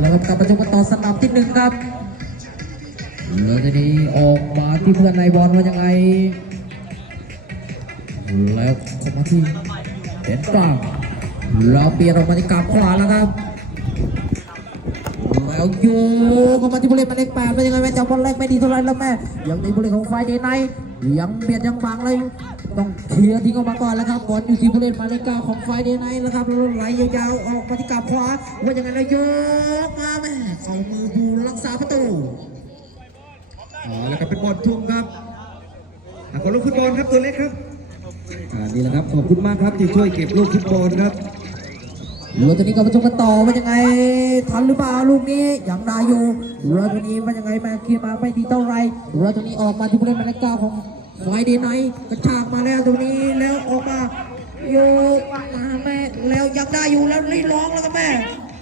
แล้วก็กลับมาชมกันต่อสนามที่หนึ่งครับแล้วทีนี้ออกมาที่เพื่อนในบอลว่ายังไง แล้วเข้ามาที่เด่นกลางแล้วเปลี่ยนออกมาที่กลางขวาแล้วครับแล้วโยกเข้ามาที่บริเวณมาเลขแปดเป็นยังไงแม่จับบอลแรกไม่ดีเท่าไรแล้วแม่ยังในบริเวณของไฟเดย์ไนยังเบียดยังบังเลย ต้องเคลียร์ทิ้งออกมาก่อนแล้วครับบอลอยู่ที่บริเวณหมายเลขเก้าของไฟเดย์ไนท์แล้วครับแล้วไหลยาวๆออกมาที่กลับขวาว่ายังไงแล้วโยกมาแม่เข้ามือบูรักษาประตูอ๋อแล้วก็เป็นบอลทุ่มครับอะขอลูกฟุตบอลครับตัวเล็กครับอ่านี่แหละครับขอบคุณมากครับที่ช่วยเก็บลูกฟุตบอลครับลูกตัวนี้ก็มาชมกันต่อว่ายังไงทันหรือเปล่าลูกนี้ยังได้อยู่เรือตัวนี้ว่ายังไงแม่เคลียร์มาไม่ดีเท่าไหรเรือตัวนี้ออกมาที่บริเวณหมายเลขเก้าของ ไฟเดย์ไนท์กระชากมาแล้วตรงนี้แล้วออกมาโยกมาแม่แล้วยังได้อยู่แล้วรีบร้องแล้วก็แม่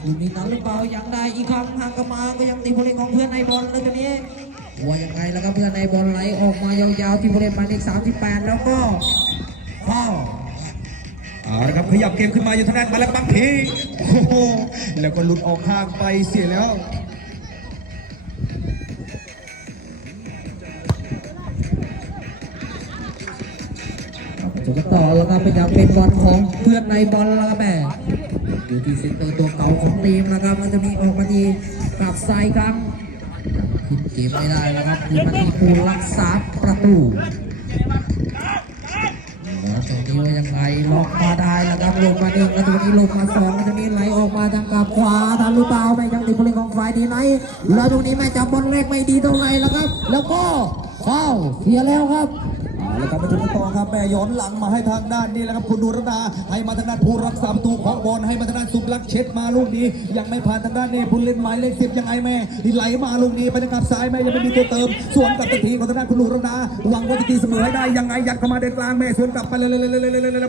ลูกนี้นั้นหรือเปล่ายังได้อีกครั้งห่างกันมาก็ยังตีบอลเล่นของเพื่อนในบอลแล้วตัวนี้ว่ายังไงแล้วก็เพื่อนในบอลไหลออกมายาวๆที่บริเวณหมายเลข38แล้วก็ฟาวเอาละครับขยับเกมขึ้นมาอยู่ทางด้านมาแล้วก็บางทีโอ้โหแล้วก็หลุดออกข้างไปเสียแล้ว จุกต่อแล้วก็เป็นยังเป็นบอลของเพื่อนในบอลแล้วก็แม่อยู่ที่เซนเตอร์ตัวเก่าของทีมนะครับ มันจะมีออกมาที่กลับซ้ายครั้งขึ้นเกมไม่ได้แล้วครับคือมาที่ผู้รักษาประตูแล้วตรงนี้ว่ายังไงล็อกมาได้แล้วครับลงมาหนึ่งแล้วตรงนี้ลงมาสองแล้วตรงนี้ไหลออกมาทางกับขวาทันหรือเปล่าไม่ยังติดบอลของฝ่ายดีไหนแล้วตรงนี้ไม่จับบอลแรกไม่ดีเท่าไหร่แล้วครับ แล้วก็ฟาวล์เสียแล้วครับ มาถึงต่อครับแม่ย้อนหลังมาให้ทางด้านนี้แหละครับคุณดูรดาให้มาทางด้านผู้รักษาประตูของบอลให้มาทางด้านสุบลักษณ์เช็ดมาลูกนี้ ยังไม่ผ่านทางด้านนี้ผู้เล่นหมายเลขสิบยังไงแม่ไหลมาลูกนี้ไปทางกับซ้ายแม่ยังไม่มีตัวเติมสวนกลับตทีของทางด้านคุณดูรดาหวังว่าจะตีเสมอให้ได้ยังไงยัดเข้ามาเดินกลางแม่สวนกลับไปเลยเลยเลยเลยเลยเลย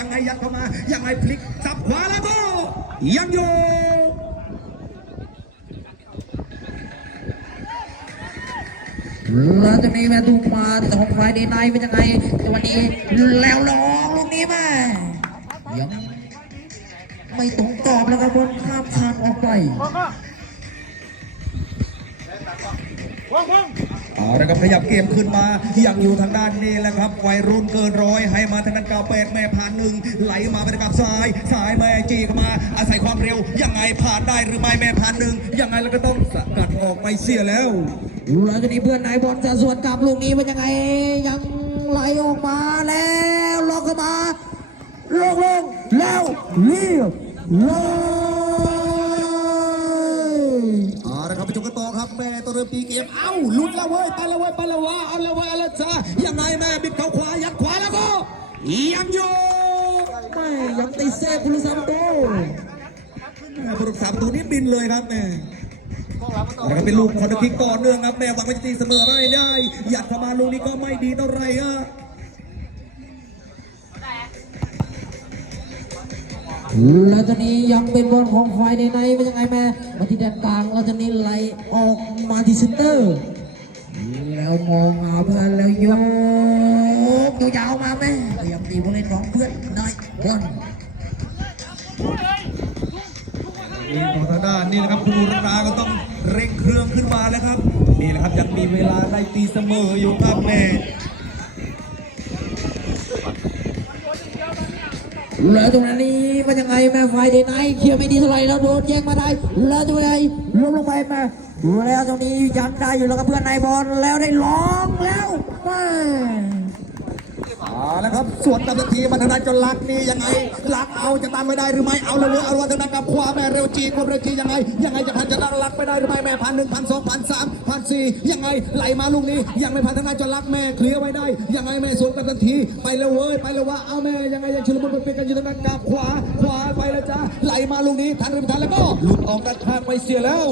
ยังไงยัดเข้ามายังไงพลิกจับขวาแล้วก็ยังอยู่ แล้วตรงนี้แม่ดูมาของฝ่ายดีไนเป็นยังไงแต่วันนี้แล้วลองลูกนี้มายังไม่ตรงกรอบแล้วครับบนข้ามคานออกไป เอาละครับขยับเกมขึ้นมายังอยู่ทางด้านนี้แหละครับวัยรุ่นเกินร้อยให้มาทางด้านกาเป็ดแม่ผ่านหนึ่งไหลมาไปทางกับซ้ายซ้ายแม่จีเข้ามา อาศัยความเร็ว ยังไงผ่านได้หรือไม่แม่ผ่านหนึ่งยังไงแล้วก็ต้องสกัดออกไปเสียแล้วแล้วตอนนี้เพื่อนนายบอลจะสวนกลับลูกนี้เป็นยังไง ยังไหลออกมาแล้วล็อกเข้ามาลงลงแล้วเรียบร้อย เอาละครับไปชมกันต่อครับแม่ ตีเกม เอ้าลุดล้วเว้ยไปล้วเว้ยไปล้วะเอาล้วเว้ยเอาแล้วจ้ายังไงแม่บิดเขาขวายัดขวาแล้วก็ยังอยู่ไม่ยังติดเซฟผู้รักษาประตูแม่ผู้รักษาประตูนี่บินเลยครับแม่แล้วก็เป็นลูกคอนเทคิกต่อนเนื่องครับแม่หวังว่าจะตีเสมอไม่ได้ยัดเข้ามาลูกนี้ก็ไม่ดีเท่าไหร่อะแล้วตอนนี้ยังเป็นบอลของควายในในเป็นยังไงแม่มาที่แดนกลางแล้วตอนนี้ไหลออก มาที่เซนเตอร์แล้วมองหาเพื่อนแล้วโยกยาวๆมาแม่ก็ยังตีบอลเล่นของเพื่อนได้บอลเองของทางด้านนี่นะครับคุณอุราก็ต้องเร่งเครื่องขึ้นมาแล้วครับนี่แหละครับยังมีเวลาได้ตีเสมออยู่ครับแม่แล้วตรงนี้เป็นยังไงแม่ไฟเดย์ไนท์เคลียร์ไม่ดีเท่าไหร่แล้วโดนแย่งมาได้แล้วตรงนี้ล้มลงไปแม่แล้วตรงนี้ยันได้อยู่แล้วกับเพื่อนในบอลแล้วได้ร้องแล้วม่เอาละครับส่วนกับทีมาทางด้านจนลักนี่ยังไงลักเอาจะตามไม่ได้หรือไม่เอาเลยเลยเอาวันทางด้านกับขวาแม่เร็วจีความเร็วจียังไง ยังไงจะทันจะดันลักไม่ได้หรือไม่แม่พันหนึ่งพันสองพันสามพันสี่ยังไงไหลมาลูกนี้ ยังไม่พันทางด้านจนลักแม่เคลียร์ไว้ได้ยังไงแม่สวนกับทันทีไปเลยเว้ยไปเลยว่าเอาแม่ยังไงยังชุลมุนเป็นกันอยู่ทางด้านกับขวาขวาไปแล้วจ้าไหลมาลูกนี้ทันหรือไม่ทันแล้วก็หลุดออกด้านข้างไปเสียแล้ว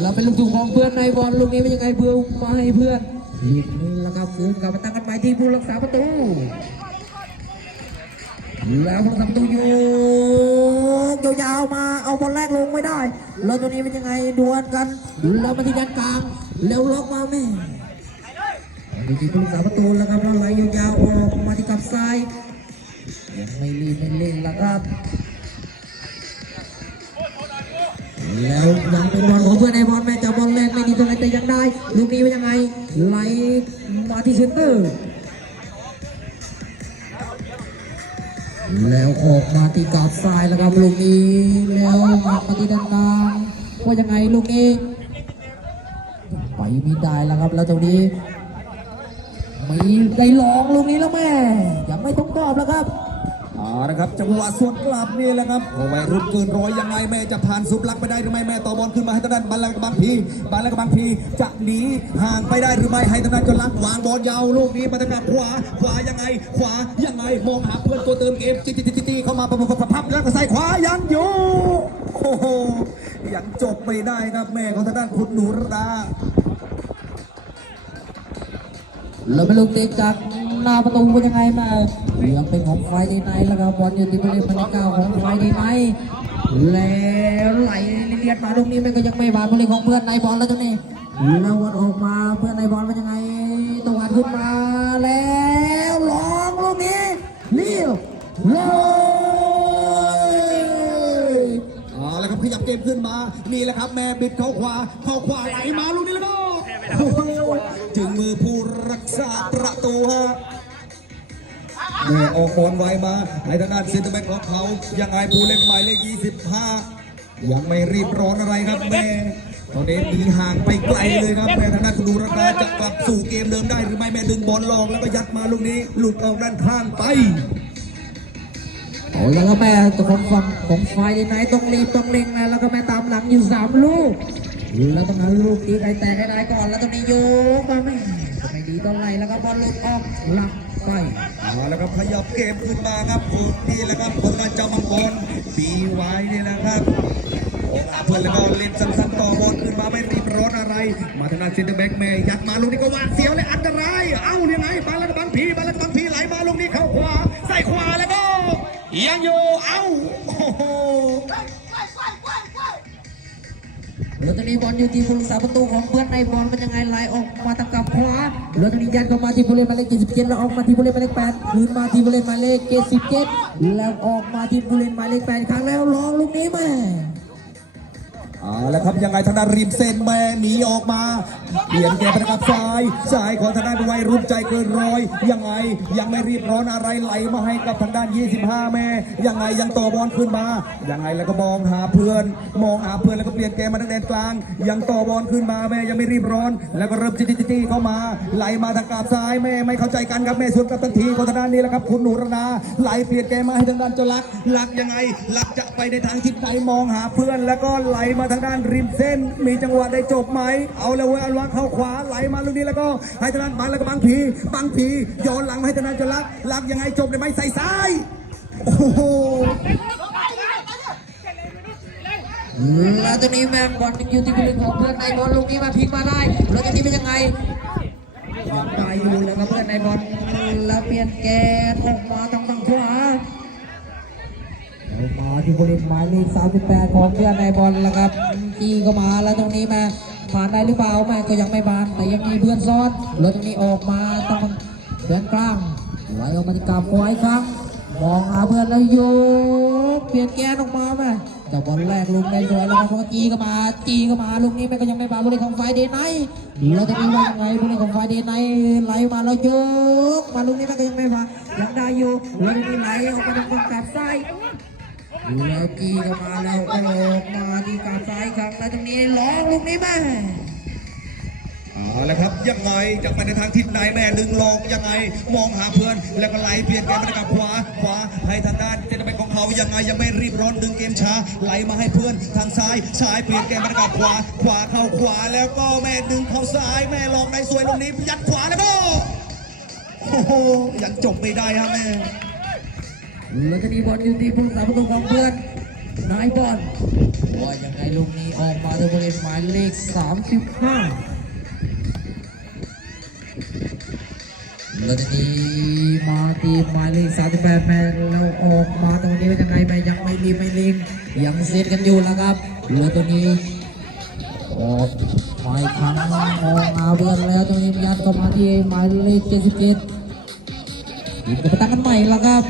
แล้วเป็นลูกทุ่งของเพื่อนในบอลลูกนี้เป็นยังไงเพื่อนมาให้เพื่อนลูกนี้แล้วครับฟูกลับมาตั้งกันใหม่ที่ผู้รักษาประตู แล้วผู้รักษาประตูโยกยาวๆมาเอาบอลแรกลงไม่ได้ แล้วตัวนี้เป็นยังไงดวลกันแล้วมาที่ด้านกลางแล้วล็อกมาแม่ดูที่ผู้รักษาประตูแล้วครับแล้วไหลยาวๆออกมาที่กับซ้ายยังไม่รีบไม่เร่งแล้วครับ แล้วยังเป็นบอลของเพื่อนในบอลแม่จะบอลแรงไม่ดีตรงไหนแต่ยังได้ ลูกนี้ว่ายังไงไหลมาที่เซนเตอร์ แล้วออกมาที่กาบซ้ายแล้วครับลูกนี้แล้วมาที่ด้านกลางว่ายังไงลูกนี้ไปไม่ได้แล้วครับแล้วตรงนี้มีได้ลองลูกนี้แล้วแม่ยังไม่ต้องตอบแล้วครับ เอาละครับจังหวะสวนกลับนี่แหละครับโอ้ยรุ่นเกินร้อยยังไงแม่จะผ่านซุปลักไปได้หรือไม่แม่ต่อบอลขึ้นมาให้ทางด้านบัลลังก์บางพีบัลลังก์บางพีจะหนีห่างไปได้หรือไม่ให้ทางด้านจนลักวางบอลยาวลูกนี้มาทางด้านขวาขวายังไง ขวายังไงมองหาเพื่อนตัวเติมเกมจิตจิจิเข้ามาปั๊บปั๊บปั๊บปั๊บแล้วก็ใส่ขวายังอยู่โอ้โหยังจบไม่ได้ครับแม่ของทางด้านคุณหนูรดา แล้วเป็นลูกเตจากหน้าประตูเป็นยังไงมายังเป็นของไฟดีไนแล้วครับบอลอยู่ที่บริเวณพันเก้าของไฟดีไนแล้วไหลเลียดมาตรงนี้มันก็ยังไม่บาดบริของเพื่อนในบอลแล้วตรงนี้แล้ววนออกมาเพื่อนในบอลเป็นยังไงตวันขึ้นมาแล้วลองลูกนี้เลี้ยวเลยเอาละครับขยับเกมขึ้นมานี่แหละครับแม่บิดเข้าขวาเข้าขวาไหลมาลูกนี้แล้วก็ ฮะแม่ออกบอลไวมาให้ทางด้านเซนเตอร์แบ็กของเขายังไงผู้เล่นหมายเลข 25 ยังไม่รีบร้อนอะไรครับแม่ตอนนี้หนีห่างไปไกลเลยครับแม่ทางด้านคุณดูราคาจะกลับสู่เกมเดิมได้หรือไม่แม่ดึงบอลลองแล้วก็ยัดมาลูกนี้ หลุดออกด้านข้างไปเอาแล้วก็แม่ตัวของฝั่งของไฟดีไนท์ต้องรีบต้องเร่งนะแล้วก็แม่ตามหลังอยู่สามลูกแล้วตรงนั้นลูกตีไก่แตกให้ได้ก่อนแล้วตรงนี้โยกมาไม่ ไม่ดีตอไหลแล้วก็บอลลุดออกหลักไปเอาแล้วครับขยับเกมขึ้นมาครับคุณนี่แหละครับผลงานจ้ามังกรปีไว้นี่แหละครับเพื่อนแล้วก็เล่นสั้นๆต่อบอลขึ้นมาไม่รีบร้อนอะไร มาทางด้านเซนเตอร์แบ็กเมย์ยัดมาลูกนี้ก็หวาดเสียวเลยอันตราย เอ้ายังไงบาลันบังพีบาลันบังพีไหลมาลูกนี้เข้าขวาใส่ขวาแล้วก็ยังอยู่ แล้วตรงนี้บอลอยู่ที่ผู้รักษาประตูของเพื่อนในบอลเป็นยังไงไหลออกมาทางกับขวาแล้วตรงนี้ยันเข้ามาที่ผู้เล่นหมายเลข77แล้วออกมาที่ผู้เล่นหมายเลข8คืนมาที่ผู้เล่นหมายเลข77แล้วออกมาที่ผู้เล่นหมายเลข8ครั้งแล้วลองลูกนี้แม่ เอาละครับยังไงทางด้านริมเส้นแม่หนีออกมา เปลี่ยนเกมไปนะครับซ้ายซ้ายของทางด้านวัยรุ่นใจเกินร้อยยังไงยังไม่รีบร้อนอะไรไหลมาให้กับทางด้าน 25 แม่ยังไงยังต่อบอลขึ้นมายังไงแล้วก็มองหาเพื่อน มองหาเพื่อนแล้วก็เปลี่ยนเกมมาทางแดนกลาง ยังต่อบอลขึ้นมาแม่ยังไม่รีบร้อน แล้วก็เริ่มจิตจิเข้ามาไหลมาทางกาบซ้ายแม่ไม่เข้าใจกันครับแม่สวนกลับทันทีของทางด้านนี้แหละครับคุณหนูรนาไหลเปลี่ยนเกมมาให้ทางด้านเจาลักลักยังไงลักจะไปในทางทิศไหนมองหาเพื่อนแล้วก็ไหลมาทางด้านริมเส้น มีจังหวะได้จบไหม เอาเลยเว้ยเอาลักเข้าขวาไหลมาลูกนี้แล้วก็ให้ทางด้านบังแล้วก็บังผีบังผีย้อนหลังมาให้ทางด้านเจาลักลักยังไงจบได้ไหมใส่ซ้ายโอ้โหแล้วตรงนี้แม่บอลอยู่ที่ผู้เล่นของเพื่อนในบอลลูกนี้มาพลิกมาได้แล้วตรงนี้เป็นยังไงยังไปอยู่เลยครับเพื่อนในบอลแล้วเปลี่ยนแกนออกมาทางฝั่งขวา มาที่บริเวณหมายเลข38 ของเพื่อนในบอลแล้วครับจีก็มาแล้วตรงนี้มาผ่านได้หรือเปล่าไม่ก็ยังไม่บานแต่ยังมีเพื่อนซ้อนแล้วตรงนี้ออกมาต้องเพื่อนกลางไหลออกมาที่กลับไว้ครั้งมองหาเพื่อนแล้วโยกเปลี่ยนแกนออกมาไหมแต่บอลแรกลุงในสวยแล้วครับเพราะจีก็มาจีก็มาลูกนี้แมันก็ยังไม่บานบริเวณของไฟเดย์ไนท์แล้วตรงนี้ว่ายังไงบริเวณของไฟเดย์ไนไหลมาแล้วโยกมาลูกนี้แมันก็ยังไม่บานยังได้อยู่แล้วตรงนี้ไหลออกมาทางฝั่งกลับซ้าย แล้วกีก็มาแล้วออกมาที่กาซ้ายครั้งแล้วตรงนี้ล้องลูกนี้แม่เอาละครับยังไงจะไปในทางทิศไหนแม่ดึงลองยังไงมองหาเพื่อนแล้วก็ไหลเปลี่ยนเกมไปกับขวาขวาให้ทางด้านเจตไปของเขายังไงยังไม่รีบร้อนดึงเกมช้าไหลมาให้เพื่อนทางซ้ายซ้ายเปลี่ยนเกมไปกับขวา ขวาเข้าขวาแล้วก็แม่ดึงเข้าซ้ายแม่ลองในสวยลูกนี้ยัดขวาแล้วก็โอ้โหยังจบไม่ได้ครับแม่ แล้วจะมีบอลยู่ที่ผู้สามประตูของเพื่อนนายบอลว่ายังไงลูกนี้ออกมาที่บริเวณหมายเลข 35แล้วจะมีมาที่หมายเลข 38แม่แล้วออกมาตรงนี้ยังไงแม่ยังไม่รีไม่ลิงยังเซตกันอยู่แล้วครับแล้วตัวนี้ออกหมาอีกครั้งมองหาเพื่อนแล้วตรงนี้ยัดเข้ามาที่หมายเลข 77ยิงกระตั้งกันใหม่แล้วครับ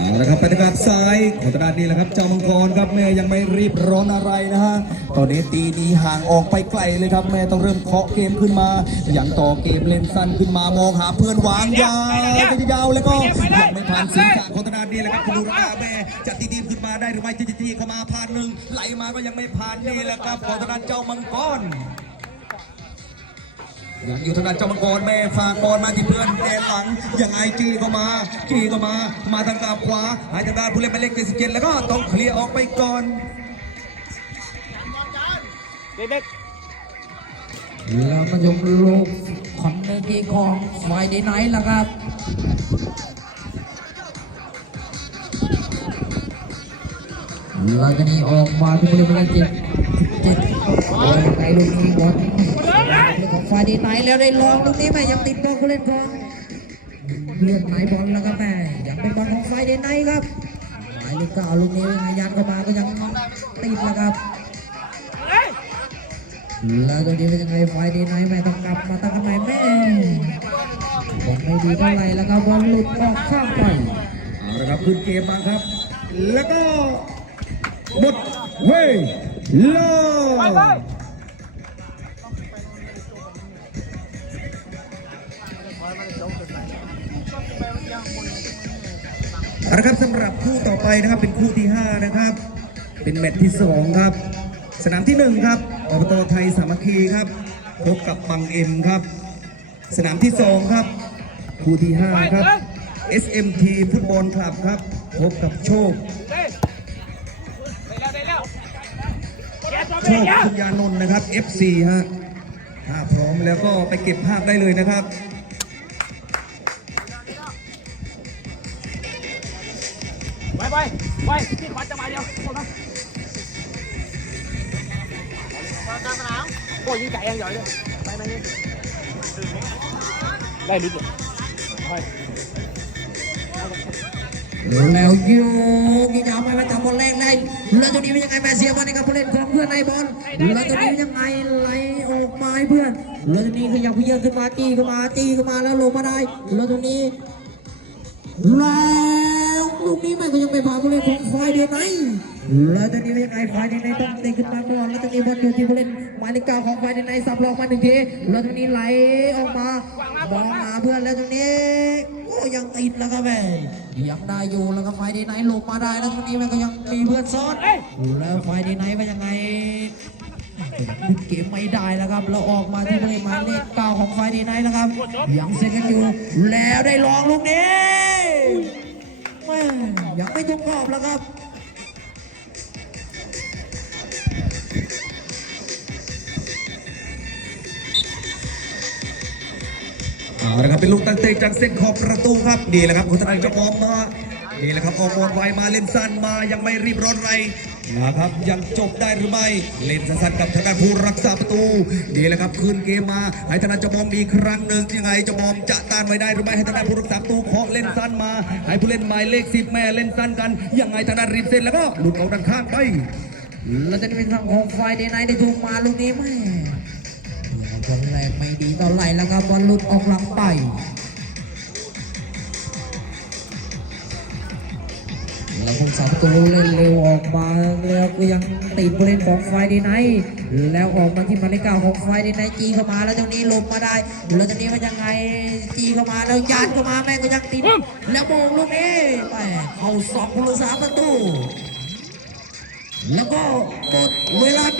เอาละครับบรรยากาศซ้ายของตลาดนี้แหละครับเจ้ามังกรครับแม่ยังไม่รีบร้อนอะไรนะฮะตอนนี้ตีนี้ห่างออกไปไกลเลยครับแม่ต้องเริ่มเคาะเกมขึ้นมา อย่างต่อเกมเล่นสั้นขึ้นมามองหาเพื่อนวางยาวไปยาวแล้วก็ยังไม่ผ่านศีรษะของตลาดนี้แหละครับคุณดูนะแม่จะตีดีขึ้นมาได้หรือไม่จะตีเข้ามาผ่านหนึ่งไหลมาก็ยังไม่ผ่านนี่แหละครับของตลาดเจ้ามังกร ยังอยู่ทางด้านเจ้ามังกรแม่ฝากบอลมาที่เพื่อนแดนหลังยังไงจี้ก็มาจี้ก็มา มาทางกาบขวาหายทางด้านผู้เล่นหมายเลข77แล้วก็ต้องเคลียร์ออกไปก่อนแล้วมายกลูกคอนเนอร์กีของไฟเดย์ไนท์แล้วครับแล้วก็นี่ออกมาที่บริเวณเจ็ดเจ็ดไปลูกนี้บอลของไฟเดย์ไนแล้วได้ลองลูกนี้แม่ยังติดบอลผู้เล่นของเลือดไหลบอลแล้วครับแม่ยังเป็นบอลของไฟเดย์ไนครับหมายเลขเก้าลูกนี้ยันเข้ามาก็ยังติดแล้วครับแล้วตัวนี้เป็นยังไงไฟดีไนแม่ต้องกลับมาตั้งทำไมแม่คงไม่ดีเท่าไหร่แล้วครับบอลหลุดออกข้างไปเอาละครับขึ้นเกมมาครับ แล้วก็หมดเว้ยลอ เอาละครับสำหรับคู่ต่อไปนะครับเป็นคู่ที่ 5 นะครับ เป็นแมตช์ที่ 2 ครับ สนามที่ 1 ครับอบตไทยสามัคคีครับพบกับบังเอ็มครับ สนามที่ 2 ครับ คู่ที่ 5 ครับ SMT ฟุตบอลคลับครับพบกับโชคโชคคุณยานนท์นะครับ FC ฮะถ้าพร้อมแล้วก็ไปเก็บภาพได้เลยนะครับ ไปไปไปพี่ขวัญจะมาเดียวโทษนะมากลางสนามโอ้ยยิงไก่ยังใหญ่เลยไปไหมนี่ได้ลุ้นอยู่ไปแล้วโยกยิงยาวไปไปทำบอลแรกได้แล้วตัวนี้เป็นยังไงแม่เสียบอลให้กับผู้เล่นของเพื่อนในบอลแล้วตัวนี้เป็นยังไงไหลออกมาให้เพื่อนแล้วตัวนี้ขยับเพื่อนขึ้นมาตีขึ้นมาตีขึ้นมาแล้วลงมาได้แล้วตัวนี้แล้ว ลูกนี้แม่ก็ยังไม่ผ่าผู้เล่นของไฟเดย์ไนแล้วตอนนี้ยังไงไฟเดย์ไนต้องเตะขึ้นมาก่อนแล้วตอนนี้บอลอยู่ที่ผู้เล่นหมายเลขเก้าของไฟเดย์ไนสับหลอกมาหนึ่งทีแล้วตอนนี้ไหลออกมามองหาเพื่อนแล้วตรงนี้โอ้ยังติดแล้วครับแม่ยังได้อยู่แล้วก็ไฟเดย์ไนลงมาได้แล้วตรงนี้แม่ก็ยังมีเพื่อนซ้อนแล้วไฟเดย์ไนเป็นยังไงเกมไม่ได้แล้วครับแล้วออกมาที่ผู้เล่นหมายเลขเก้าของไฟเดย์ไนท์นะครับ ยังเซตกันอยู่ แล้วได้ลองลูกนี้ ม่ยังไม่ทุกรอบแล้วครับเอาละครับเป็นลูกตั้งเตะจากเส้นขอบประตูครับดีแหละครับคุณทนายจะมองมา นี่แหละครับออกบอลไวมาเล่นสั้นมายังไม่รีบร้อนไรนะครับยังจบได้หรือไม่ เล่นสั้นกับทางด้านผู้รักษาประตูนี่แหละครับคืนเกมมาให้ธนาจะมองอีกครั้งหนึ่งยังไงจะมองจะต้านไว้ได้หรือไม่ให้ทางด้าผู้รักษาประตูเคาะเล่นสั้นมา ให้ผู้เล่นหมายเลขสิบแม่เล่นสั้นกัน ยังไงทางด้าริมเส้นแล้วก็หลุดออกด้านข้างไปแล้วจะเป็นทางของไฟเดย์ไนท์ได้ถูกมาลูกนี้แม่บอลแรกไม่ดีเท่าไหร่แล้วครับบอลหลุดออกหลังไป สามตัวเล่นเร็วออกมาแล้วก็ยังติดผู้เล่นของไฟดีไนแล้วออกมาที่มายเลเก้าของไฟดีไนจีเข้ามาแล้วตรงนี้หลบมาได้แล้วตรงนี้มันยังไงจีเข้ามาแล้วยานเข้ามาแม่ก็ยังติดแล้วโมงลูกนี้ไปเข้าสองผู้รักษาประตูแล้วก็หมดเวลา